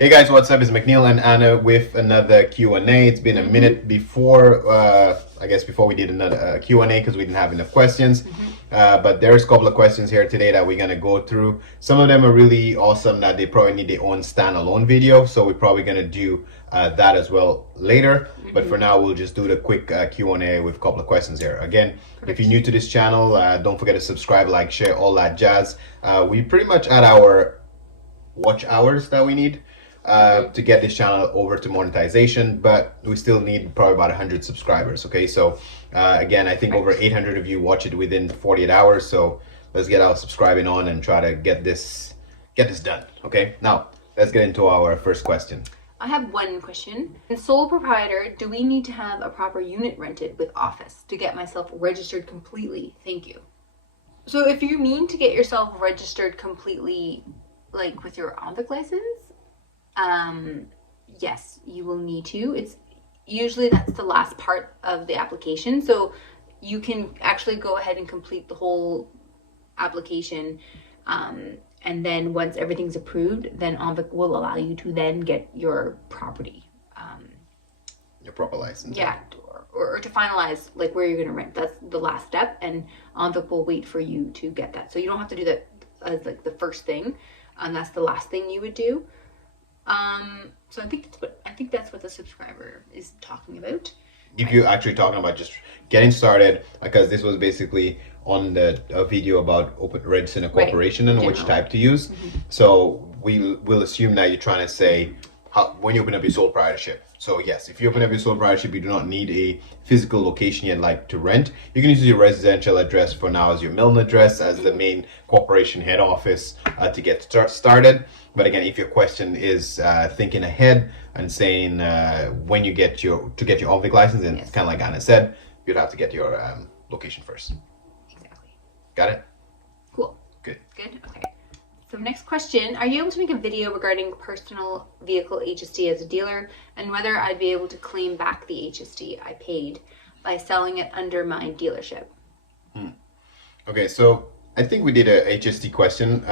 Hey guys, what's up? It's McNeil and Anna with another Q&A. It's been a minute before, I guess before we did another Q&A because we didn't have enough questions. But there's a couple of questions here today that we're going to go through. Some of them are really awesome that they probably need their own standalone video. So we're probably going to do that as well later. But for now, we'll just do the quick Q&A with a couple of questions here. Again, if you're new to this channel, don't forget to subscribe, like, share, all that jazz. We pretty much at our watch hours that we need to get this channel over to monetization, but we still need probably about 100 subscribers. Okay, so again, I think over 800 of you watch it within 48 hours, so let's get our subscribing on and try to get this done. Okay, now let's get into our first question. I have one question. As sole proprietor, do we need to have a proper unit rented with office to get myself registered completely? Thank you. So if you mean to get yourself registered completely, like with your OMVIC license, yes, you will need to. It's usually that's the last part of the application. So you can actually go ahead and complete the whole application. And then once everything's approved, then OMVIC will allow you to then get your property. Your proper license. Yeah, or to finalize like where you're going to rent. That's the last step, and OMVIC will wait for you to get that. So you don't have to do that as like the first thing, and that's the last thing you would do. So I think that's what the subscriber is talking about. If you're actually talking about just getting started, because this was basically on a video about registering a corporation and which type to use. So we will assume that you're trying to say when you open up your sole proprietorship. So yes, if you open up your sole proprietorship, you do not need a physical location yet, like to rent. You can use your residential address for now as your mailing address, as the main corporation head office to get started. But again, if your question is thinking ahead and saying when you get your OMVIC license, and kind of like Anna said, you'd have to get your location first. Exactly. Got it? Cool. Good. Good. Okay. So next question, are you able to make a video regarding personal vehicle HST as a dealer and whether I'd be able to claim back the HST I paid by selling it under my dealership? Okay, so I think we did a HST question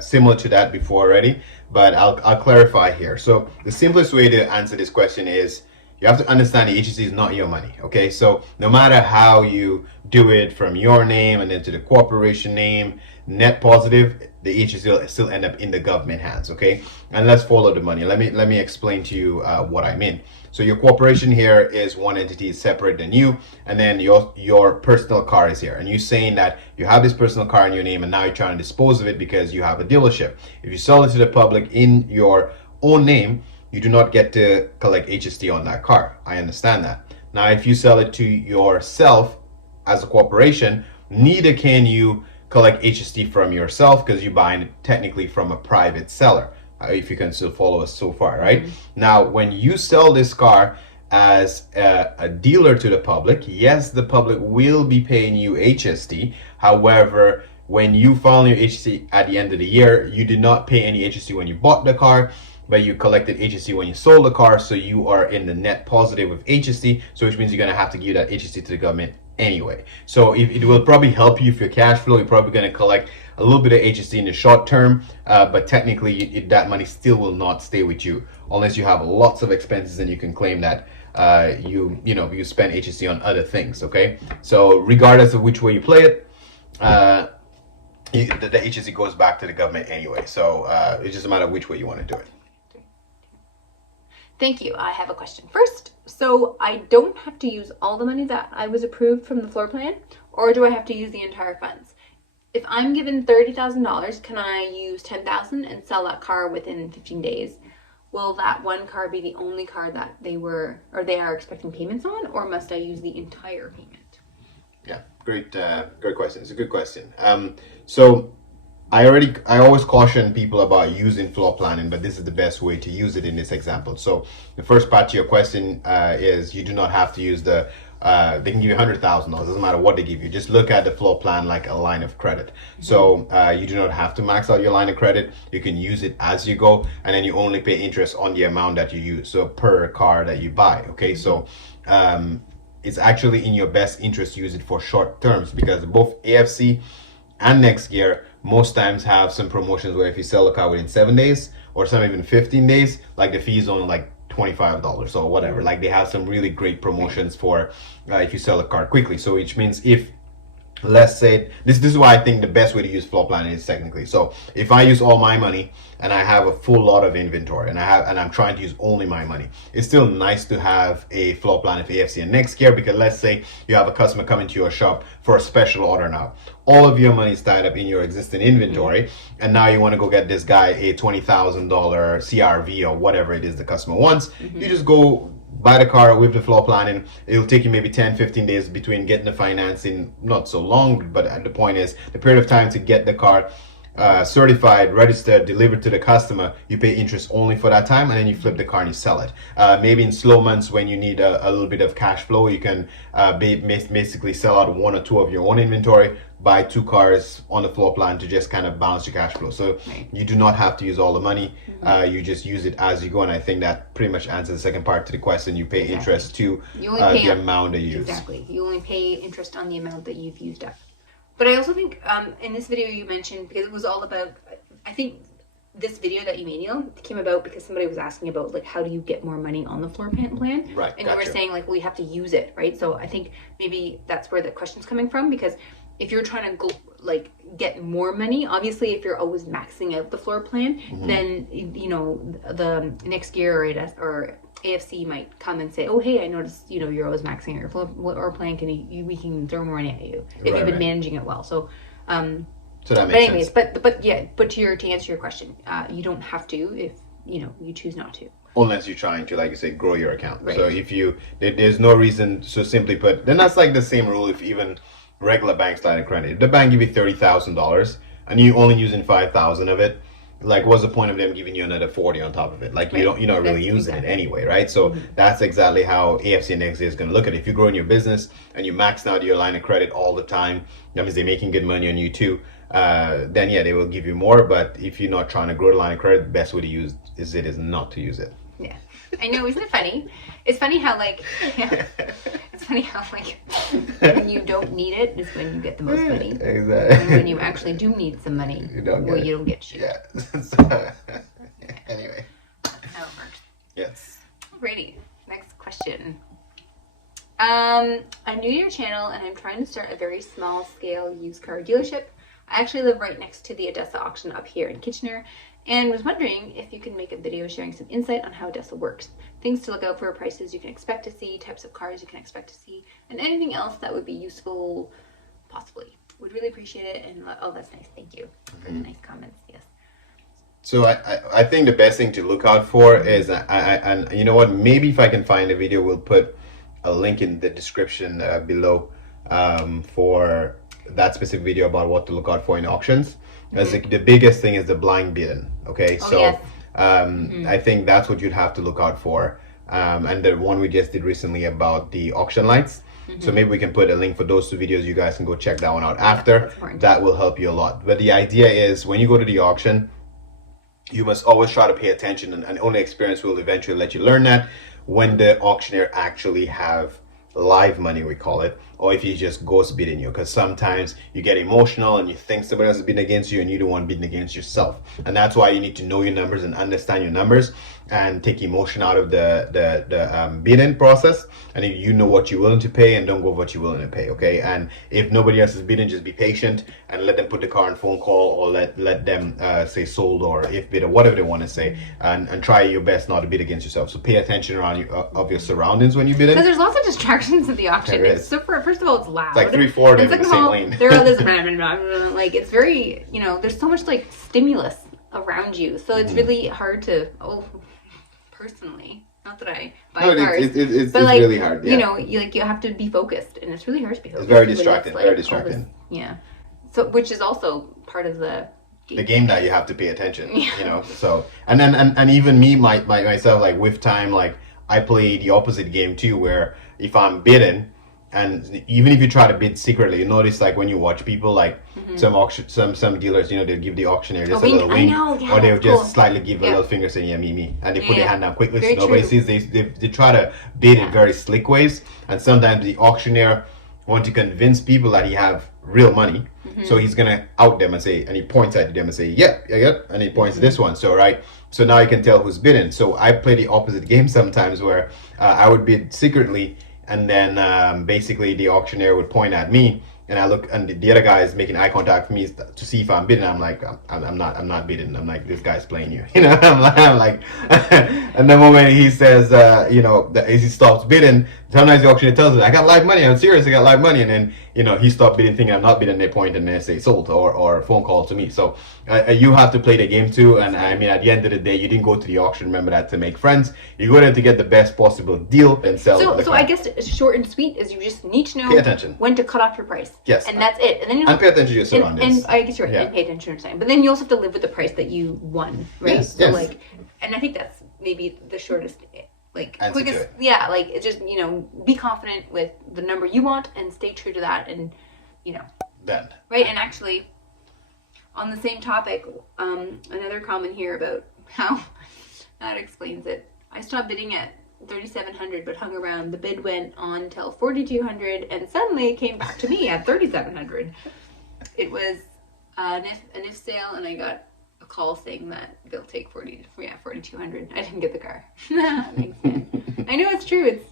similar to that before already, but I'll clarify here. So the simplest way to answer this question is you have to understand the HST is not your money, okay? So no matter how you do it from your name and then to the corporation name, net positive, the HST will still end up in the government hands, okay? And let's follow the money. Let me explain to you what I mean. So your corporation here is one entity separate than you, and then your personal car is here. And you're saying that you have this personal car in your name and now you're trying to dispose of it because you have a dealership. If you sell it to the public in your own name, you do not get to collect HST on that car. I understand that. Now, if you sell it to yourself as a corporation, neither can you collect HST from yourself because you're buying it technically from a private seller. If you can still follow us so far, right? Now, when you sell this car as a dealer to the public, yes, the public will be paying you HST. However, when you file your HST at the end of the year, you did not pay any HST when you bought the car, but you collected HST when you sold the car, so you are in the net positive with HST, so which means you're going to have to give that HST to the government anyway. So it will probably help you for your cash flow. You're probably going to collect a little bit of HST in the short term, but technically that money still will not stay with you unless you have lots of expenses and you can claim that you spend HST on other things, okay? So regardless of which way you play it, the HST goes back to the government anyway. So it's just a matter of which way you want to do it. Thank you. I have a question. First, so I don't have to use all the money that I was approved from the floor plan, or do I have to use the entire funds? If I'm given $30,000, can I use $10,000 and sell that car within 15 days? Will that one car be the only car that they are expecting payments on, or must I use the entire payment? Yeah, great question. It's a good question. So I always caution people about using floor planning, but this is the best way to use it in this example. So the first part to your question is you do not have to use they can give you $100,000. Doesn't matter what they give you. Just look at the floor plan like a line of credit. So you do not have to max out your line of credit. You can use it as you go, and then you only pay interest on the amount that you use. So per car that you buy. Okay, so it's actually in your best interest to use it for short terms because both AFC and Next Gear most times have some promotions where if you sell a car within 7 days or some even 15 days, like the fee is only like $25 or whatever. Like they have some really great promotions for if you sell a car quickly. So which means if, let's say, this is why I think the best way to use floor planning is technically. So if I use all my money and I have a full lot of inventory and I'm trying to use only my money, it's still nice to have a floor plan of AFC and next year, because let's say you have a customer coming to your shop for a special order now. All of your money is tied up in your existing inventory, and now you want to go get this guy a $20,000 CRV or whatever it is the customer wants. You just go buy the car with the floor planning. It'll take you maybe 10-15 days between getting the financing, not so long, but the point is the period of time to get the car certified, registered, delivered to the customer. You pay interest only for that time, and then you flip the car and you sell it. Maybe in slow months when you need a little bit of cash flow, you can basically sell out 1 or 2 of your own inventory, buy 2 cars on the floor plan to just kind of balance your cash flow. So you do not have to use all the money. You just use it as you go, and I think that pretty much answers the second part to the question. You pay interest to the amount that you use. Exactly. You only pay interest on the amount that you've used up. But I also think in this video you mentioned, because it was all about, I think this video that you made, Neil, came about because somebody was asking about like how do you get more money on the floor plan, right? And you were saying like, well, you have to use it, right? So I think maybe that's where the question's coming from, because if you're trying to go like get more money, obviously if you're always maxing out the floor plan, then you know the next year or AFC might come and say, oh hey, I noticed you're always maxing out your floor plan. We can throw more money at you if you've been managing it well. So so that makes sense. But to answer your question, you don't have to if you choose not to. Unless you're trying to, like you say, grow your account. Right. So if there's no reason. So simply put, then that's like the same rule if even regular banks line of credit. If the bank give you $30,000 and you only using 5,000 of it, like what's the point of them giving you another 40 on top of it? Like you're not really using it anyway, right? So that's exactly how AFC and XA is going to look at it. If you're growing your business and you maxed out your line of credit all the time, that means they're making good money on you too. Then yeah, they will give you more. But if you're not trying to grow the line of credit, the best way to use it is not to use it. Yeah, I know. Isn't it funny? It's funny how it's funny how when you don't need it is when you get the most money. Exactly. And when you actually do need some money, you don't get shit. Yeah. So, anyway. That's how it works. Yes. Alrighty. Next question. I'm new to your channel and I'm trying to start a very small scale used car dealership. I actually live right next to the Odessa auction up here in Kitchener, and was wondering if you can make a video sharing some insight on how Odessa works, things to look out for, prices you can expect to see, types of cars you can expect to see, and anything else that would be useful, possibly. Would really appreciate it. And oh, that's nice. Thank you for the nice comments. Yes. So I think the best thing to look out for is, and you know what, maybe if I can find a video, we'll put a link in the description below for that specific video about what to look out for in auctions. As the biggest thing is the blind bidding. Okay, I think that's what you'd have to look out for. And the one we just did recently about the auction lights. So maybe we can put a link for those 2 videos. You guys can go check that one out after. That will help you a lot. But the idea is when you go to the auction, you must always try to pay attention, and only experience will eventually let you learn that when the auctioneer actually have live money, we call it, or if he's just ghost bidding you, because sometimes you get emotional and you think somebody else is bidding against you and you don't want bidding against yourself. And that's why you need to know your numbers and understand your numbers and take emotion out of the bidding process. And if you know what you're willing to pay, and don't go with what you're willing to pay, okay? And if nobody else is bidding, just be patient and let them put the car on phone call, or let them say sold, or if bid, or whatever they want to say, and try your best not to bid against yourself. So pay attention around of your surroundings when you bid it. Because there's lots of distractions at the auction. So first of all, it's loud. It's like 3-4 of them in the same lane. There are this like it's very there's so much like stimulus around you, so it's really hard to personally. Not that I buy cars, it's but like, really hard. Yeah. You have to be focused, and it's really hard to be focused. It's very distracting. Very distracting. Yeah. So, which is also part of the game that you have to pay attention. Yeah. So, and then and even me, myself, like with time, like I play the opposite game too, where if I'm bidding, and even if you try to bid secretly, you notice like when you watch people, like some dealers, they'll give the auctioneer just a little wink, or they'll just slightly give a little finger saying, yeah, me, and they put their hand down quickly so nobody sees. They try to bid in very slick ways, and sometimes the auctioneer want to convince people that he have real money, so he's gonna out them and say, and he points at them and say, yeah, and he points to this one. So right, So now I can tell who's bidding. So I play the opposite game sometimes where I would bid secretly, and then basically the auctioneer would point at me, and I look, and the other guy is making eye contact with me to see if I'm bidding. I'm like, I'm not bidding. I'm like, this guy's playing you. I'm like, and the moment he says, that he stops bidding, sometimes the auctioneer tells me, I got live money. I'm serious. I got live money. And then, he stopped bidding, thinking I'm not bidding. They point and they say sold or phone call to me. So you have to play the game too. And I mean, at the end of the day, you didn't go to the auction. Remember that, to make friends. You go there to get the best possible deal and sell. So I guess short and sweet is you just need to know pay attention when to cut off your price. Yes. And that's it. And then and pay attention to your surroundings. And I guess you're right. And pay attention to what you're saying. But then you also have to live with the price that you won, right? Yes, so yes. And I think that's maybe the shortest, Answer quickest. to it. Yeah, it's just be confident with the number you want and stay true to that, and Then. right. And actually, on the same topic, another comment here about how that explains it. I stopped bidding at 3,700 but hung around. The bid went on till 4,200 and suddenly came back to me at 3,700. It was an if sale, and I got a call saying that they'll take 4,200. I didn't get the car. Thanks, man. I know it's true. It's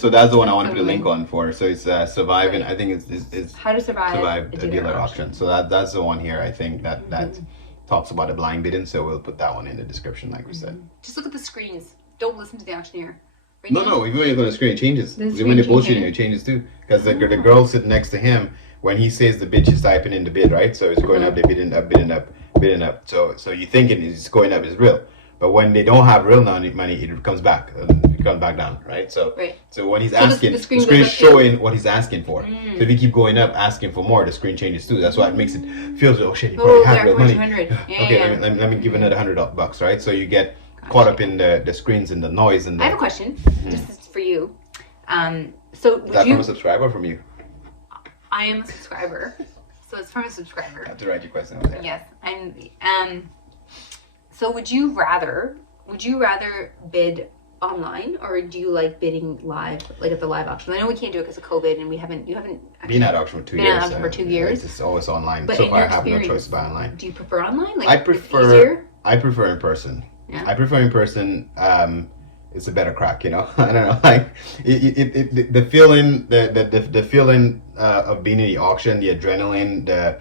So that's the one I want to put a link on for. So it's surviving. I think it's how to survive a dealer auction. So that's the one here. I think that talks about the blind bidding. So we'll put that one in the description, like we said. Just look at the screens. Don't listen to the auctioneer. Right No, now? even when you're going to screen, it changes. The Even screen when you're bullshitting, changes. it changes too. Because the girl sitting next to him, when he says the bid, she's typing in the bid, right? So it's going up, they're bidding up, bidding up, bidding up. So you're thinking it's going up, it's real. But when they don't have real money, it comes back. It comes back down, right? So when he's asking, the screen is showing what he's asking for. So if you keep going up, asking for more, the screen changes too. That's why it makes it feels, oh shit, you probably have real money. Okay, let me give another $100, right? So you get caught up in the screens and the noise and the... I have a question. This is for you. So Is that from a subscriber or from you? I am a subscriber. So it's from a subscriber. I have to write your question over there. Yes. So would you rather bid online, or do you like bidding live, like at the live auction? I know we can't do it because of COVID, and you haven't been at auction for 2 years. Been at auction for 2 years. It's always online. But so in far, I your have no experience, choice to buy online. Do you prefer online? I It's easier? prefer in person. Yeah. I prefer in person. It's a better crack, I don't know, like the feeling, the feeling of being in the auction, the adrenaline,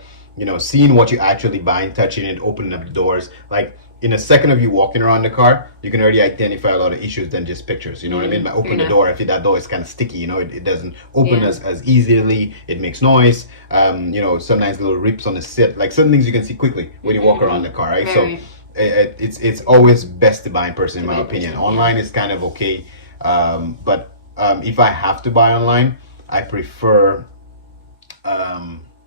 seeing what you actually buying, touching it, opening up the doors. Like in a second of you walking around the car, you can already identify a lot of issues than just pictures. You know what I mean? By opening the door, I feel that door is kind of sticky. It doesn't open as easily. It makes noise. Sometimes little rips on the seat. Like some things you can see quickly when you walk around the car, right? Right. So it's always best to buy in person, in my opinion. Online is kind of okay, but if I have to buy online, I prefer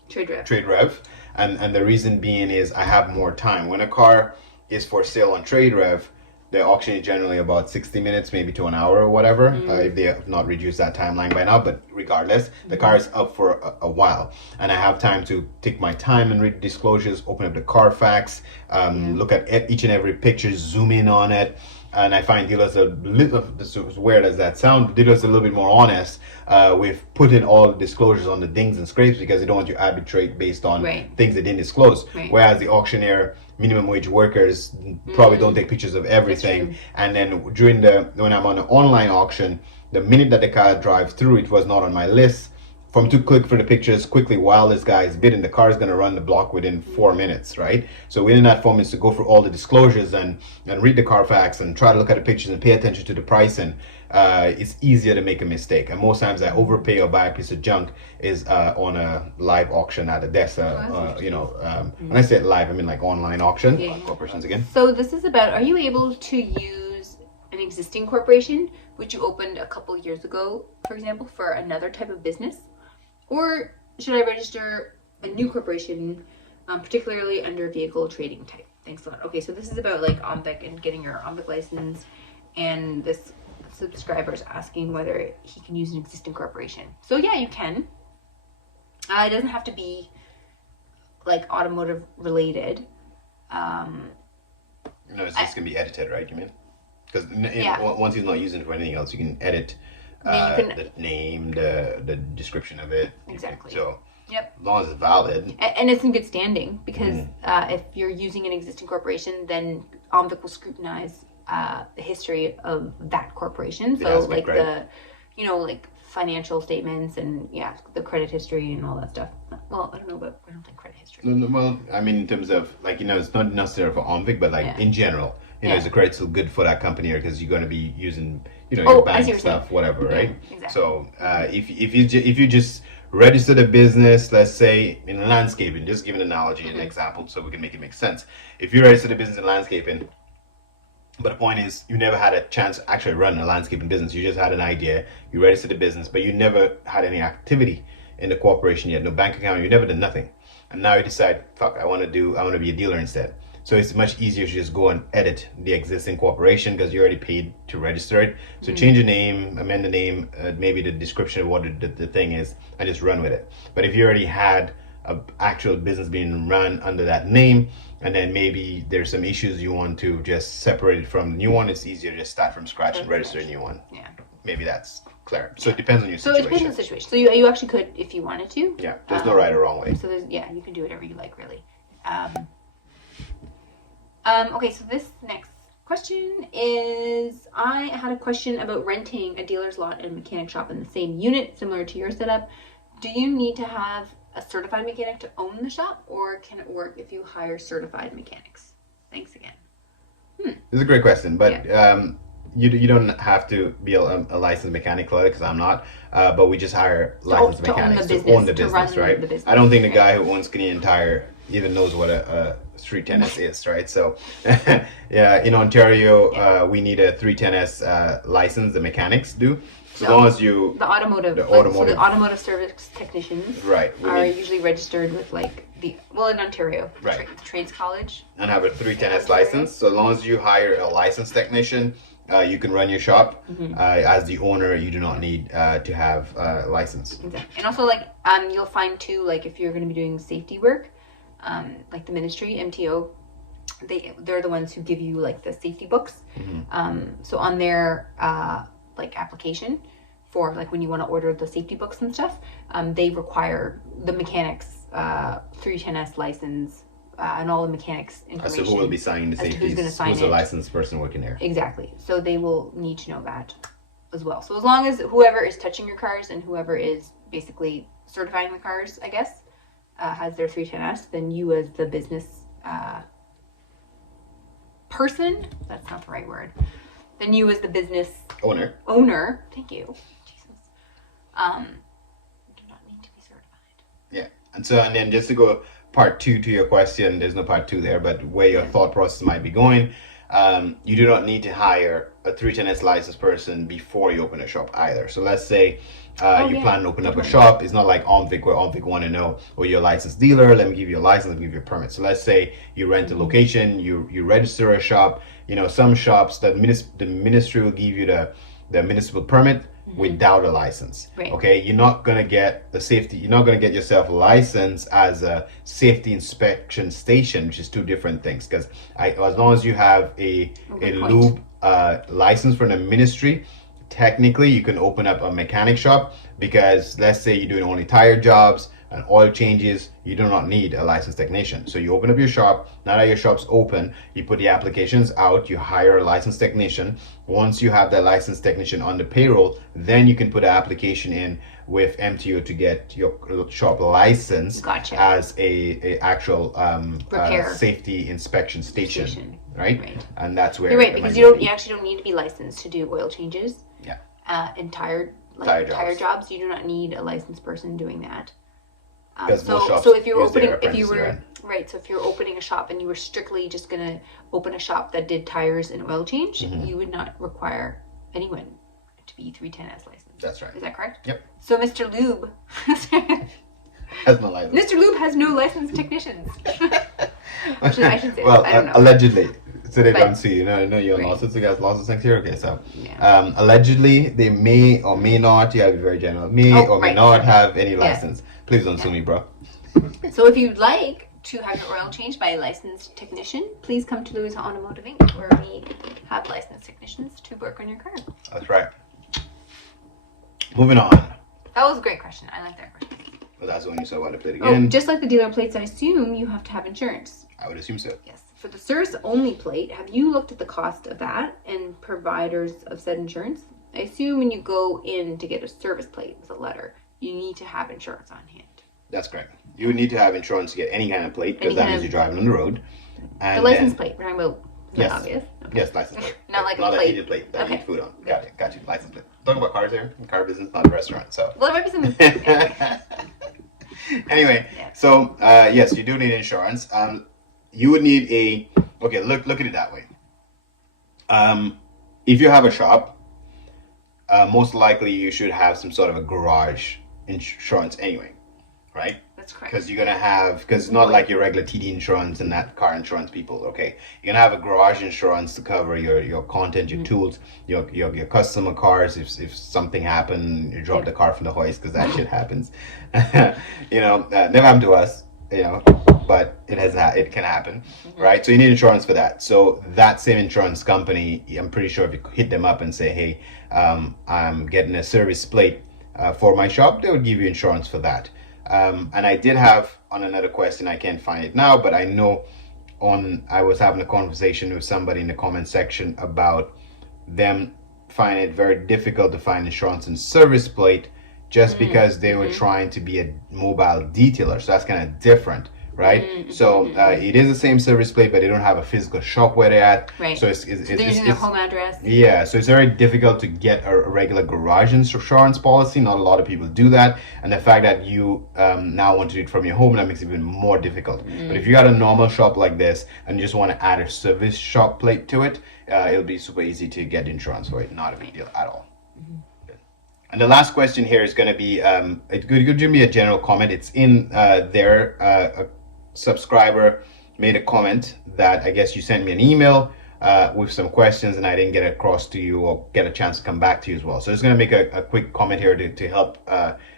Trade Rev, and the reason being is I have more time. When a car is for sale on Trade Rev, the auction is generally about 60 minutes, maybe to an hour or whatever, if they have not reduced that timeline by now. But regardless, the car is up for a while, and I have time to take my time and read disclosures, open up the Carfax, look at each and every picture, zoom in on it. And I find dealers as weird as that sounds, dealers a little bit more honest with putting all the disclosures on the dings and scrapes, because they don't want you to arbitrate based on things they didn't disclose. Right. Whereas the auctioneer, minimum wage workers probably don't take pictures of everything. And then when I'm on an online auction, the minute that the car drives through, it was not on my list. From to click for the pictures quickly while this guy is bidding, the car is going to run the block within 4 minutes, right? So within that 4 minutes to go through all the disclosures and read the Carfax and try to look at the pictures and pay attention to the pricing, it's easier to make a mistake. And most times I overpay or buy a piece of junk is on a live auction at a desk. When I say live, I mean like online auction. Corporations again. So this is about, are you able to use an existing corporation which you opened a couple years ago, for example, for another type of business? Or should I register a new corporation, particularly under vehicle trading type? Thanks a lot. Okay, so this is about like OMVIC and getting your OMVIC license, and this subscriber is asking whether he can use an existing corporation. So yeah, you can. It doesn't have to be like automotive related. No, it's just gonna be edited, right? You mean? Because once he's not using it for anything else, you can edit the name, the description of it. Exactly. So Yep. As long as it's valid. And it's in good standing because if you're using an existing corporation, then OMVIC will scrutinize the history of that corporation. So like like financial statements and the credit history and all that stuff. Well, I don't know, but I don't think credit history. Well, I mean, in terms of it's not necessarily for OMVIC, but in general, is the credit still good for that company because you're going to be using your bank stuff, whatever, right? Exactly. So if you just register the business, let's say in landscaping, just give an analogy, an example, so we can make it make sense. If you register the business in landscaping, but the point is, you never had a chance to actually run a landscaping business. You just had an idea. You registered the business, but you never had any activity in the corporation yet. No bank account. You never did nothing. And now you decide, fuck, I want to be a dealer instead. So it's much easier to just go and edit the existing corporation because you already paid to register it. So change the name, amend the name, maybe the description of what the thing is, and just run with it. But if you already had an actual business being run under that name, and then maybe there's some issues you want to just separate it from the new one, it's easier to just start from scratch and register a new one. Yeah. Maybe that's clear. So it depends on your situation. So it depends on the situation. So you actually could, if you wanted to. Yeah, there's no right or wrong way. So you can do whatever you like, really. Okay, so this next question is, I had a question about renting a dealer's lot and a mechanic shop in the same unit, similar to your setup. Do you need to have a certified mechanic to own the shop, or can it work if you hire certified mechanics? Thanks again. This is a great question, but you don't have to be a licensed mechanic, Claudia, because I'm not. But we just hire licensed mechanics to own the business, right? The business, I don't think the guy who owns Canadian Tire even knows what a 310S is, right? So, in Ontario, we need a 310S license. The mechanics do. So as long as you the automotive service technicians are usually registered with in Ontario, the Trades College, and have a 310S license. So as long as you hire a licensed technician, you can run your shop. As the owner, you do not need to have a license. Exactly. And also you'll find too, if you're going to be doing safety work, like the ministry, MTO, they're the ones who give you the safety books. So on their application for when you want to order the safety books and stuff, they require the mechanics 310S license and all the mechanics information. So who will be signing the safety? Who's the licensed person working there? Exactly. So they will need to know that as well. So as long as whoever is touching your cars and whoever is basically certifying the cars, I guess, has their 310S, then you as the business person, that's not the right word, then you as the business owner, thank you, Jesus, do not need to be certified. Yeah, and then just to go part two to your question, there's no part two there, but where your thought process might be going, you do not need to hire a 310S licensed person before you open a shop either. So let's say you plan to open up a shop. It's not like OMVIC, where OMVIC want to know, you're a licensed dealer, let me give you a license, let me give you a permit. So let's say you rent a location, you register a shop. Some shops, the ministry will give you the municipal permit without a license. Right. Okay, you're not gonna get yourself a license as a safety inspection station, which is two different things. Because as long as you have a lube license from the ministry, technically you can open up a mechanic shop, because let's say you're doing only tire jobs and oil changes, you do not need a licensed technician. So you open up your shop. Now that your shop's open, you put the applications out, you hire a licensed technician. Once you have that licensed technician on the payroll, then you can put an application in with MTO to get your shop licensed as a actual safety inspection station. Right? And that's where you're right, because you actually don't need to be licensed to do oil changes. Yeah. And tire jobs, you do not need a licensed person doing that. So if you're opening a shop and you were strictly just gonna open a shop that did tires and oil change, you would not require anyone to be 310S licensed. That's right. Is that correct? Yep. So Mr. Lube has no license. Mr. Lube has no licensed technicians. I should say. Well, I don't know. allegedly. So they don't see you. I know you're on lawsuits. You guys lawsuits next year. Okay, so allegedly they may or may not. You have to be very general. May not have any license. Please don't sue me, bro. So if you'd like to have your oil changed by a licensed technician, please come to Louis Automotive Inc., where we have licensed technicians to work on your car. That's right. Moving on. That was a great question. I like that question. Well, that's when you saw about the plate Oh, again. just like the dealer plates, I assume you have to have insurance. I would assume so. Yes. For the service only plate, have you looked at the cost of that and providers of said insurance? I assume when you go in to get a service plate with a letter, you need to have insurance on hand. That's correct. You would need to have insurance to get any kind of plate because Any that kind means of- you're driving on the road. And The license then- plate, we're talking about. Is Yes. that obvious? Okay. Yes, license plate. Not like a not plate. a heated plate that Okay. you eat food on. Got you. License plate. Talking about cars here. Car business, not a restaurant. So. Well, there might be some. Anyway, Yeah. so yes, you do need insurance. You would need a. Okay, look at it that way. If you have a shop, most likely you should have some sort of a garage insurance anyway, right? That's correct. Because you're gonna have, because it's not like your regular TD insurance and that car insurance people. Okay, you're gonna have a garage insurance to cover your content, your tools, your customer cars. If something happened, you drop the car from the hoist, because that shit happens. Never happened to us. But it can happen, right? So you need insurance for that. So that same insurance company, I'm pretty sure if you hit them up and say, hey, I'm getting a service plate for my shop, they would give you insurance for that. And I did have on another question, I can't find it now, but I know I was having a conversation with somebody in the comment section about them finding it very difficult to find insurance and service plate just because they were trying to be a mobile detailer. So that's kind of different, right? So it is the same service plate, but they don't have a physical shop where they're at. Right. So They're using their home address. yeah, so it's very difficult to get a regular garage insurance policy. Not a lot of people do that, and the fact that you now want to do it from your home, that makes it even more difficult. But if you got a normal shop like this and you just want to add a service shop plate to it, it'll be super easy to get insurance for it. Not a big deal at all. And the last question here is going to be, it could give me a general comment. It's in there. A subscriber made a comment that I guess you sent me an email with some questions and I didn't get it across to you or get a chance to come back to you as well. So I'm just going to make a quick comment here to help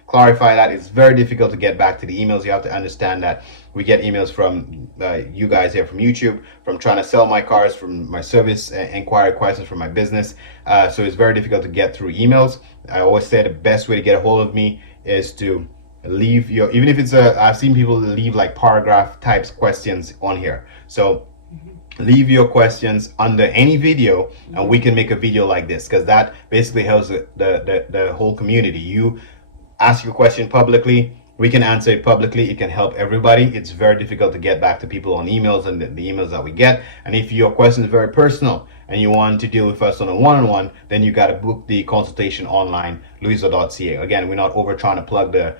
clarify that. It's very difficult to get back to the emails. You have to understand that we get emails from you guys here from YouTube, from trying to sell my cars, from my service inquiry questions from my business. So it's very difficult to get through emails. I always say the best way to get a hold of me is to leave your, even if it's I've seen people leave like paragraph types questions on here. So leave your questions under any video and we can make a video like this, because that basically helps the whole community. You ask your question publicly, we can answer it publicly. It can help everybody. It's very difficult to get back to people on emails and the emails that we get. And if your question is very personal and you want to deal with us on a one-on-one, then you got to book the consultation online, louisa.ca. Again, we're not over trying to plug the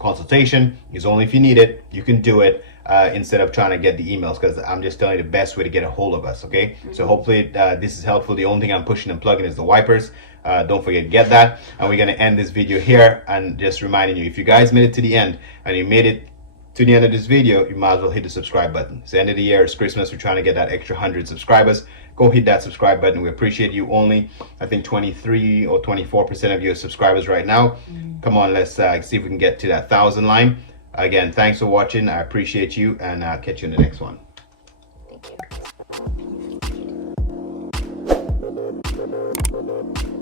consultation. It's only if you need it, you can do it instead of trying to get the emails, because I'm just telling you the best way to get a hold of us, okay? So hopefully this is helpful. The only thing I'm pushing and plugging is the wipers. Don't forget to get that. And we're going to end this video here and just reminding you, if you guys made it to the end and you made it to the end of this video, you might as well hit the subscribe button. It's the end of the year, it's Christmas, we're trying to get that extra 100 subscribers. Go hit that subscribe button. We appreciate you. Only, I think 23 or 24% of your subscribers right now. Come on, let's see if we can get to that 1,000 line. Again, thanks for watching. I appreciate you, and I'll catch you in the next one. Thank you.